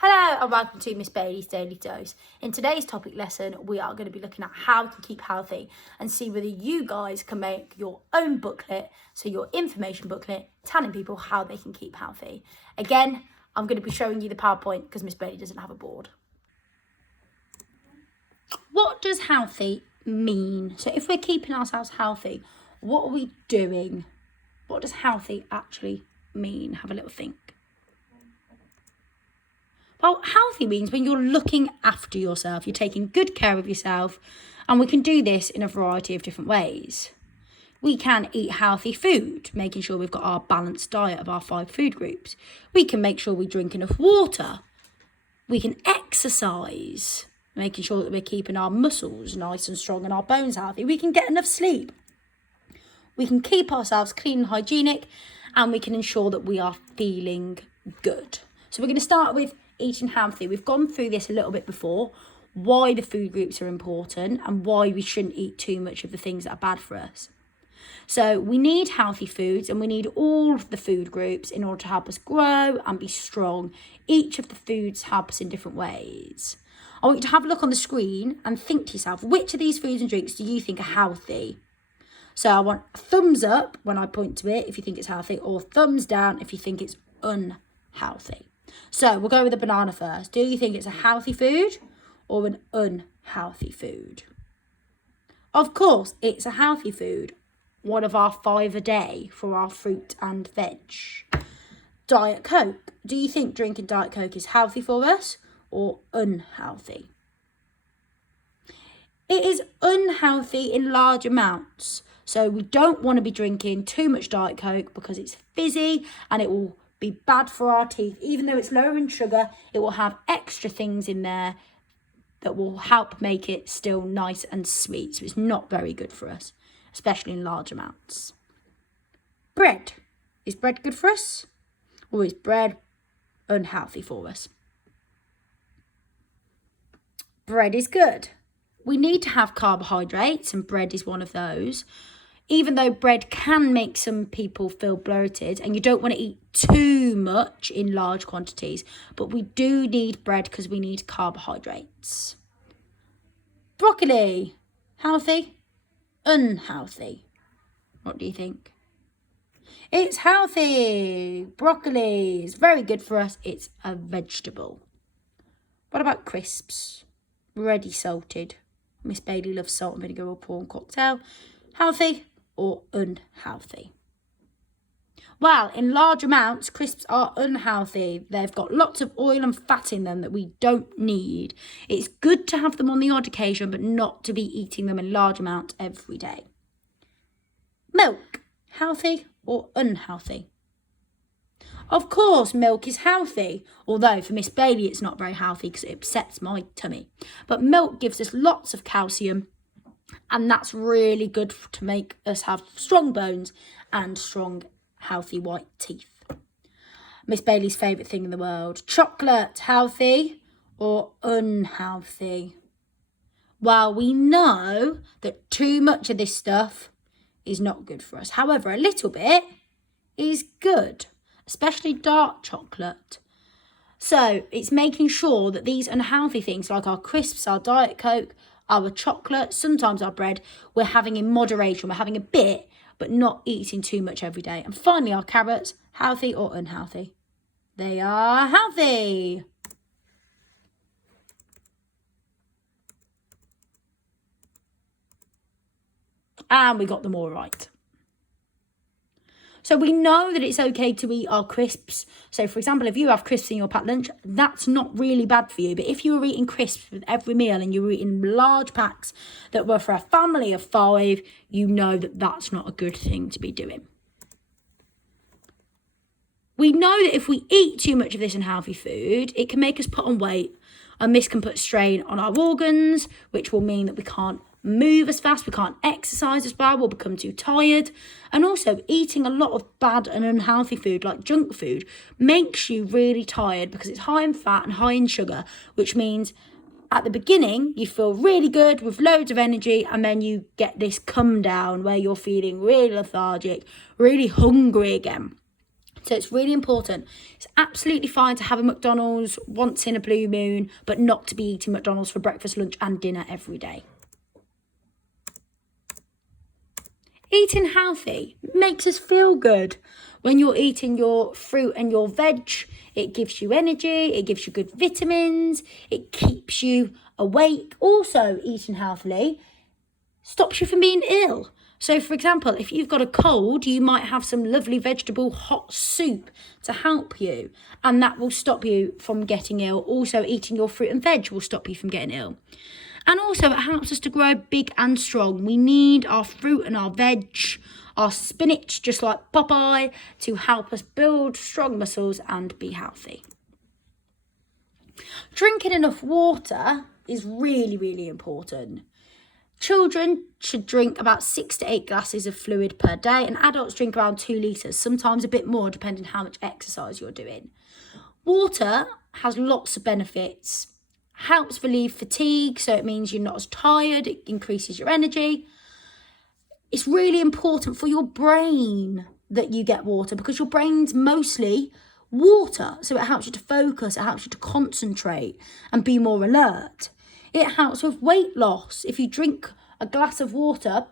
Hello and welcome to Miss Bailey's Daily Dose. In today's topic lesson, we are going to be looking at how we can keep healthy and see whether you guys can make your own booklet, so your information booklet, telling people how they can keep healthy. Again, I'm going to be showing you the PowerPoint because Miss Bailey doesn't have a board. What does healthy mean? So if we're keeping ourselves healthy, what are we doing? What does healthy actually mean? Have a little think. Well, healthy means when you're looking after yourself, you're taking good care of yourself, and we can do this in a variety of different ways. We can eat healthy food, making sure we've got our balanced diet of our 5 food groups. We can make sure we drink enough water. We can exercise, making sure that we're keeping our muscles nice and strong and our bones healthy. We can get enough sleep. We can keep ourselves clean and hygienic, and we can ensure that we are feeling good. So we're going to start with eating healthy. We've gone through this a little bit before, why the food groups are important and why we shouldn't eat too much of the things that are bad for us. So we need healthy foods, and we need all of the food groups in order to help us grow and be strong. Each of the foods help us in different ways. I want you to have a look on the screen and think to yourself, which of these foods and drinks do you think are healthy? So I want a thumbs up when I point to it if you think it's healthy, or thumbs down if you think it's unhealthy. So we'll go with the banana first. Do you think it's a healthy food or an unhealthy food? Of course, it's a healthy food. One of our 5 a day for our fruit and veg. Diet Coke. Do you think drinking Diet Coke is healthy for us or unhealthy? It is unhealthy in large amounts. So we don't want to be drinking too much Diet Coke because it's fizzy and it will be bad for our teeth. Even though it's lower in sugar, it will have extra things in there that will help make it still nice and sweet. So it's not very good for us, especially in large amounts. Bread. Is bread good for us? Or is bread unhealthy for us? Bread is good. We need to have carbohydrates, and bread is one of those. Even though bread can make some people feel bloated, and you don't want to eat too much in large quantities, but we do need bread because we need carbohydrates. Broccoli, healthy, unhealthy? What do you think? It's healthy. Broccoli is very good for us. It's a vegetable. What about crisps? Ready salted. Miss Bailey loves salt and vinegar or prawn cocktail. Healthy or unhealthy? Well, in large amounts, crisps are unhealthy. They've got lots of oil and fat in them that we don't need. It's good to have them on the odd occasion, but not to be eating them in large amounts every day. Milk, healthy or unhealthy? Of course, milk is healthy, although for Miss Bailey it's not very healthy because it upsets my tummy. But milk gives us lots of calcium, and that's really good to make us have strong bones and strong, healthy white teeth. Miss Bailey's favourite thing in the world. Chocolate, healthy or unhealthy? Well, we know that too much of this stuff is not good for us. However, a little bit is good, especially dark chocolate. So it's making sure that these unhealthy things like our crisps, our Diet Coke, our chocolate, sometimes our bread, we're having in moderation. We're having a bit, but not eating too much every day. And finally, our carrots, healthy or unhealthy? They are healthy. And we got them all right. So we know that it's okay to eat our crisps. So for example, if you have crisps in your packed lunch, that's not really bad for you. But if you were eating crisps with every meal and you were eating large packs that were for a family of 5, you know that that's not a good thing to be doing. We know that if we eat too much of this unhealthy food, it can make us put on weight, and this can put strain on our organs, which will mean that we can't move as fast, we can't exercise as well, we'll become too tired. And also eating a lot of bad and unhealthy food like junk food makes you really tired because it's high in fat and high in sugar, which means at the beginning you feel really good with loads of energy, and then you get this come down where you're feeling really lethargic, really hungry again. So it's really important. It's absolutely fine to have a McDonald's once in a blue moon, but not to be eating McDonald's for breakfast, lunch and dinner every day. Eating healthy makes us feel good. When you're eating your fruit and your veg, it gives you energy, it gives you good vitamins, it keeps you awake. Also, eating healthily stops you from being ill. So, for example, if you've got a cold, you might have some lovely vegetable hot soup to help you, and that will stop you from getting ill. Also, eating your fruit and veg will stop you from getting ill. And also, it helps us to grow big and strong. We need our fruit and our veg, our spinach, just like Popeye, to help us build strong muscles and be healthy. Drinking enough water is really, really important. Children should drink about 6 to 8 glasses of fluid per day, and adults drink around 2 litres, sometimes a bit more depending how much exercise you're doing. Water has lots of benefits. Helps relieve fatigue, so it means you're not as tired, it increases your energy. It's really important for your brain that you get water, because your brain's mostly water, so it helps you to focus, it helps you to concentrate and be more alert. It helps with weight loss. If you drink a glass of water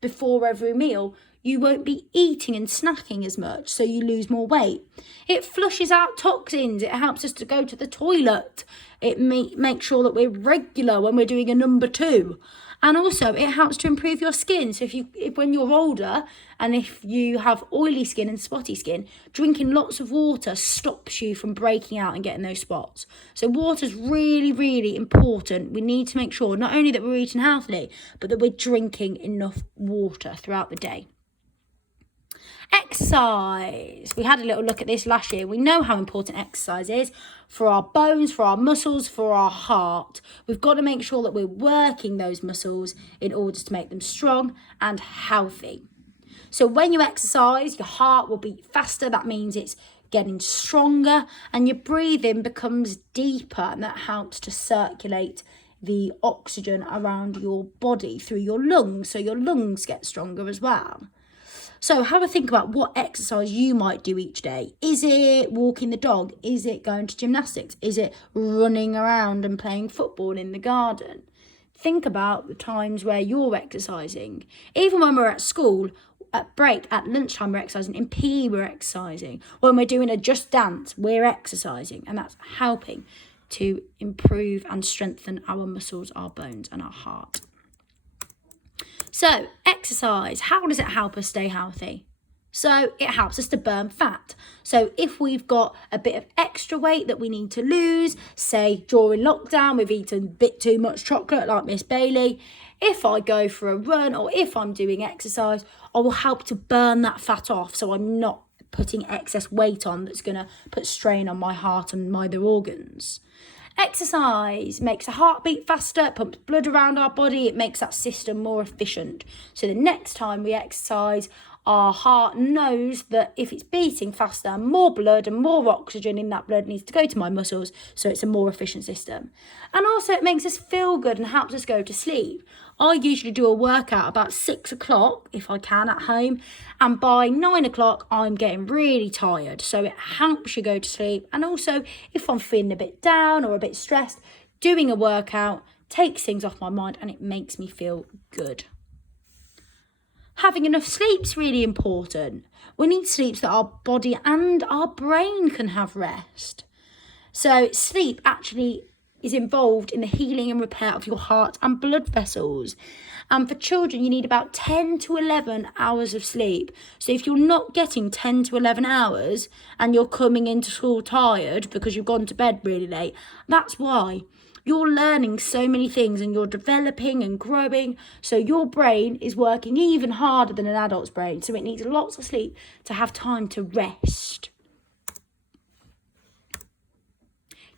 before every meal, you won't be eating and snacking as much, so you lose more weight. It flushes out toxins. It helps us to go to the toilet. It makes sure that we're regular when we're doing a number 2. And also, it helps to improve your skin. So if when you're older, and if you have oily skin and spotty skin, drinking lots of water stops you from breaking out and getting those spots. So water's really, really important. We need to make sure not only that we're eating healthily, but that we're drinking enough water throughout the day. Exercise. We had a little look at this last year. We know how important exercise is for our bones, for our muscles, for our heart. We've got to make sure that we're working those muscles in order to make them strong and healthy. So when you exercise, your heart will beat faster. That means it's getting stronger, and your breathing becomes deeper, and that helps to circulate the oxygen around your body through your lungs, so your lungs get stronger as well. So have a think about what exercise you might do each day. Is it walking the dog? Is it going to gymnastics? Is it running around and playing football in the garden? Think about the times where you're exercising. Even when we're at school, at break, at lunchtime, we're exercising. In PE, we're exercising. When we're doing a Just Dance, we're exercising. And that's helping to improve and strengthen our muscles, our bones and our heart. So, exercise, how does it help us stay healthy? So, it helps us to burn fat. So, if we've got a bit of extra weight that we need to lose, say during lockdown, we've eaten a bit too much chocolate like Miss Bailey, if I go for a run or if I'm doing exercise, I will help to burn that fat off, so I'm not putting excess weight on that's going to put strain on my heart and my other organs. Exercise makes the heart beat faster, it pumps blood around our body, it makes that system more efficient. So the next time we exercise, our heart knows that if it's beating faster, more blood and more oxygen in that blood needs to go to my muscles, so it's a more efficient system. And also it makes us feel good and helps us go to sleep. I usually do a workout about 6 o'clock, if I can, at home, and by 9 o'clock I'm getting really tired, so it helps you go to sleep. And also, if I'm feeling a bit down or a bit stressed, doing a workout takes things off my mind and it makes me feel good. Having enough sleep's really important. We need sleep so that our body and our brain can have rest. So sleep actually is involved in the healing and repair of your heart and blood vessels. And for children, you need about 10 to 11 hours of sleep. So if you're not getting 10 to 11 hours and you're coming into school tired because you've gone to bed really late, that's why. You're learning so many things and you're developing and growing, so your brain is working even harder than an adult's brain, so it needs lots of sleep to have time to rest.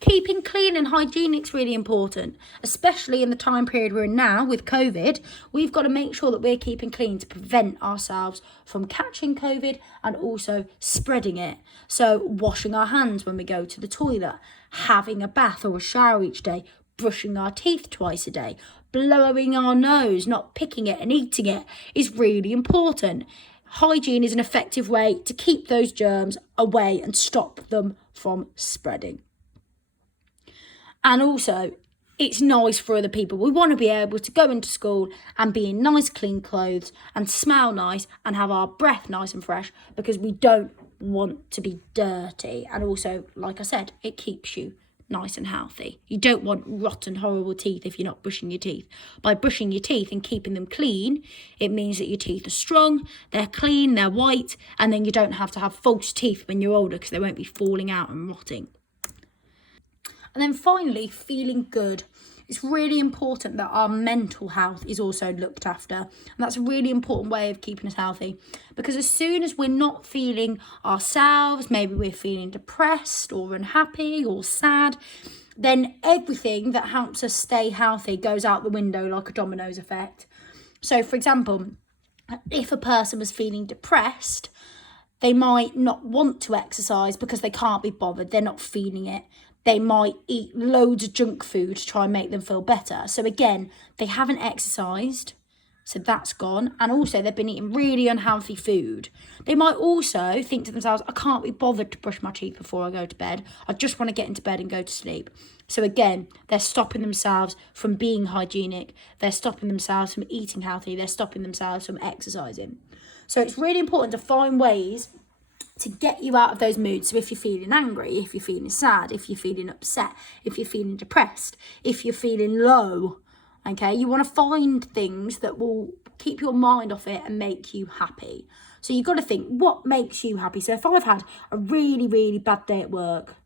Keeping clean and hygienic is really important, especially in the time period we're in now with COVID. We've got to make sure that we're keeping clean to prevent ourselves from catching COVID and also spreading it. So washing our hands when we go to the toilet, having a bath or a shower each day, brushing our teeth twice a day, blowing our nose, not picking it and eating it is really important. hygiene is an effective way to keep those germs away and stop them from spreading. And also, it's nice for other people. We want to be able to go into school and be in nice clean clothes and smell nice and have our breath nice and fresh, because we don't want to be dirty. And also, like I said, it keeps you nice and healthy. You don't want rotten, horrible teeth if you're not brushing your teeth. By brushing your teeth and keeping them clean, it means that your teeth are strong, they're clean, they're white, and then you don't have to have false teeth when you're older, because they won't be falling out and rotting. And then finally, feeling good. It's really important that our mental health is also looked after. And that's a really important way of keeping us healthy. Because as soon as we're not feeling ourselves, maybe we're feeling depressed or unhappy or sad, then everything that helps us stay healthy goes out the window like a dominoes effect. So, for example, if a person was feeling depressed, they might not want to exercise because they can't be bothered. They're not feeling it. They might eat loads of junk food to try and make them feel better. So again, they haven't exercised, so that's gone. And also they've been eating really unhealthy food. They might also think to themselves, I can't be bothered to brush my teeth before I go to bed. I just want to get into bed and go to sleep. So again, they're stopping themselves from being hygienic. They're stopping themselves from eating healthy. They're stopping themselves from exercising. So it's really important to find ways to get you out of those moods. So if you're feeling angry, if you're feeling sad, if you're feeling upset, if you're feeling depressed, if you're feeling low, okay, you want to find things that will keep your mind off it and make you happy. So you've got to think, what makes you happy? So if I've had a really, really bad day at work,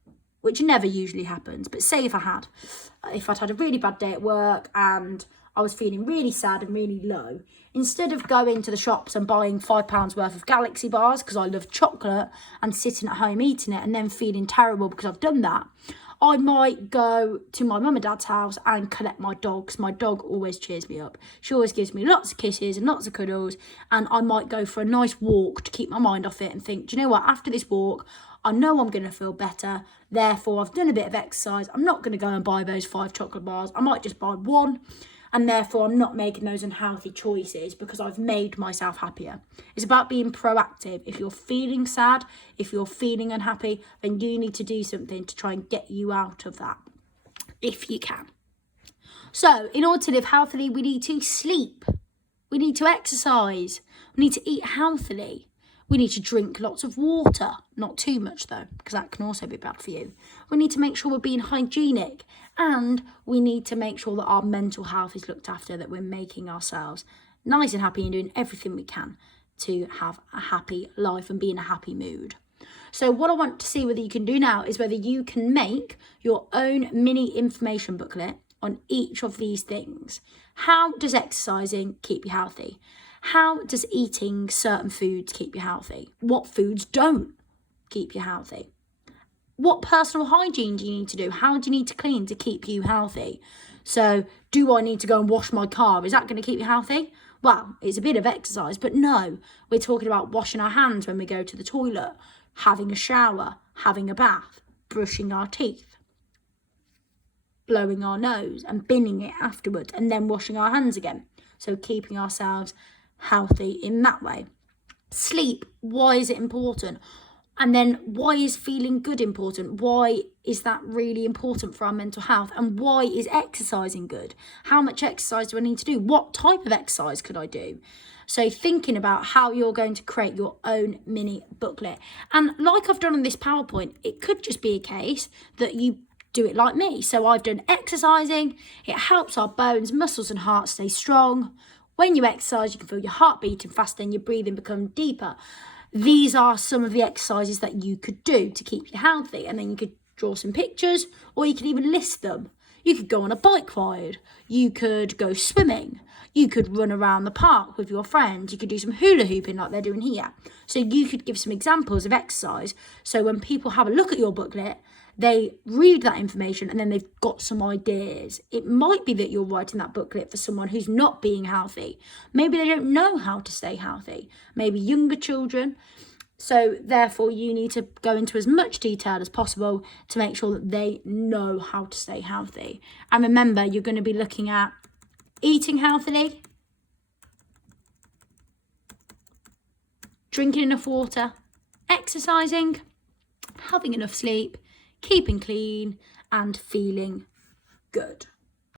which never usually happens, but say if I'd had a really bad day at work and I was feeling really sad and really low, instead of going to the shops and buying £5 worth of Galaxy bars because I love chocolate and sitting at home eating it and then feeling terrible because I've done that, I might go to my mum and dad's house and collect my dog, because my dog always cheers me up. She always gives me lots of kisses and lots of cuddles, and I might go for a nice walk to keep my mind off it and think, do you know what, after this walk, I know I'm going to feel better, therefore I've done a bit of exercise, I'm not going to go and buy those 5 chocolate bars, I might just buy one, and therefore I'm not making those unhealthy choices because I've made myself happier. It's about being proactive. If you're feeling sad, if you're feeling unhappy, then you need to do something to try and get you out of that, if you can. So in order to live healthily, we need to sleep. We need to exercise. We need to eat healthily. We need to drink lots of water, not too much though, because that can also be bad for you. We need to make sure we're being hygienic, and we need to make sure that our mental health is looked after, that we're making ourselves nice and happy and doing everything we can to have a happy life and be in a happy mood. So what I want to see whether you can do now is whether you can make your own mini information booklet on each of these things. How does exercising keep you healthy? How does eating certain foods keep you healthy? What foods don't keep you healthy? What personal hygiene do you need to do? How do you need to clean to keep you healthy? So do I need to go and wash my car? Is that going to keep you healthy? Well, it's a bit of exercise, but no. We're talking about washing our hands when we go to the toilet, having a shower, having a bath, brushing our teeth, blowing our nose and binning it afterwards, and then washing our hands again. So keeping ourselves healthy in that way. Sleep, why is it important? And then why is feeling good important? Why is that really important for our mental health? And why is exercising good? How much exercise do I need to do? What type of exercise could I do? So thinking about how you're going to create your own mini booklet. And like I've done on this PowerPoint, it could just be a case that you do it like me. So I've done exercising. It helps our bones, muscles and heart stay strong. When you exercise, you can feel your heart beating faster and your breathing become deeper. These are some of the exercises that you could do to keep you healthy. And then you could draw some pictures, or you could even list them. You could go on a bike ride. You could go swimming. You could run around the park with your friends. You could do some hula hooping like they're doing here. So you could give some examples of exercise. So when people have a look at your booklet, they read that information and then they've got some ideas. It might be that you're writing that booklet for someone who's not being healthy. Maybe they don't know how to stay healthy. Maybe younger children. So therefore you need to go into as much detail as possible to make sure that they know how to stay healthy. And remember, you're going to be looking at eating healthily, drinking enough water, exercising, having enough sleep, keeping clean and feeling good.